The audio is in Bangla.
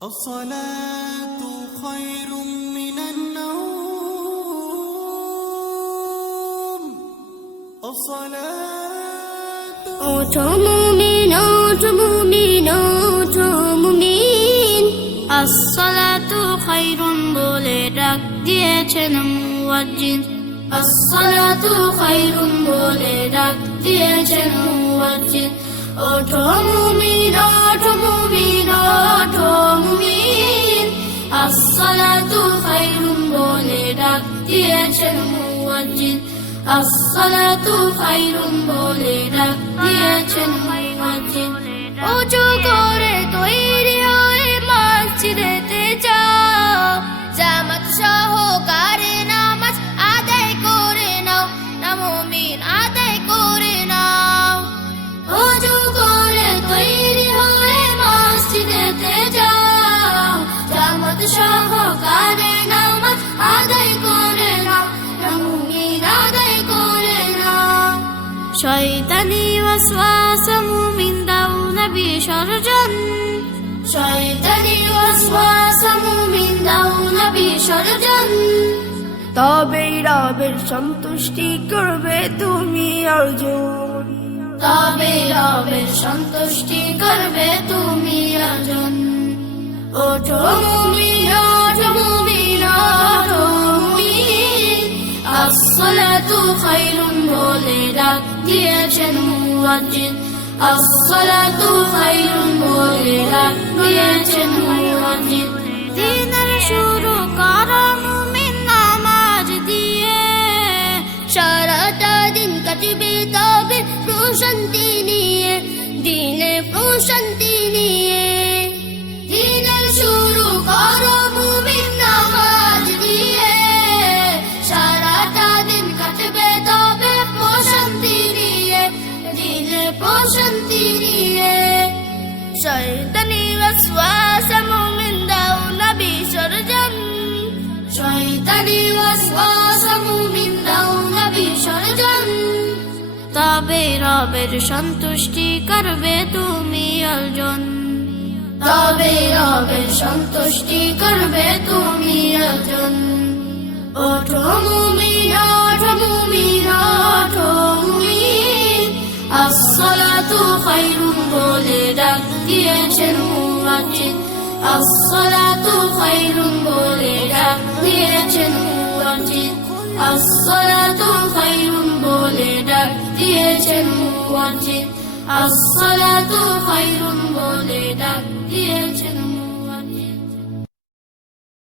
الصلاة خير من النوم الصلاة ওঠো মুমিন ওঠো মুমিন ওঠো মুমিন আসসালাতু খায়রুন বলে ডাক দিয়েছেন মুয়াজ্জিন আসসালাতু খায়রুন বলে ডাক দিয়েছেন মুয়াজ্জিন ওঠো মুমিন ওঠো মুমিন ওঠো মুমিন আসসালাতু খায়রুন বলে ডাক দিয়েছেন মুয়াজ্জিন আসসালাতু খায়রুন বলে ডাক দিয়েছেন মুয়াজ্জিন ওযু করে তৈরি হয়ে মসজিদেতে যাও জামাত সহকারে নামাজ আদায় করে নাও না মুমিন আদায় করে নাও ওযু করে তৈরি হয়ে মসজিদেতে যাও জামাত সহকারে নামাজ আদায় করে নাও না মুমিন আদায় করে নাও শয়তানি ওয়াসওয়াসা মুমিন দাও না বিসর্জন শয়তানি ওয়াসওয়াসা মুমিন দাও না বিসর্জন তবেই রবের সন্তুষ্টি করবে তুমি অর্জন তবে রবের সন্তুষ্টি করবে তুমি অর্জন ওঠো মুমিন ওঠো মুমিন ওঠো মুমিন আসসালাতু খায়রুন বলে ডাক দিয়েছেন মুয়াজ্জিন আসসালাতু খায়রুন বলে ডাক দিয়েছেন মুয়াজ্জিন দিনের শুরু করো মুমিন নামাজ দিয়ে সারাটা দিন কাটবে তবে প্রশান্তি নিয়ে দিনে প্রশান্তি নিয়ে দিনের শুরু করো মুমিন নামাজ দিয়ে সারাটা দিন কাটবে তবে প্রশান্তি নিয়ে দিনে প্রশান্তি নিয়ে শয়তানি ওয়াসওয়াসা মুমিন দাও না বিসর্জন শয়তানি ওয়াসওয়াসা মুমিন দাও না বিসর্জন তবে রবের সন্তুষ্টি করবে তুমি অর্জন তবে রবের সন্তুষ্টি করবে তুমি অর্জন ওঠো মুমিন ওঠো মুমিন ওঠো মুমিন আসসালাতু খায়রুন বলে ডাক দিয়েছেন মুয়াজ্জিন আসসালাতু খায়রুন বলে ডাক দিয়েছেন মুয়াজ্জিন আসসালাতু খায়রুন বলে ডাক দিয়েছেন মুয়াজ্জিন আসসালাতু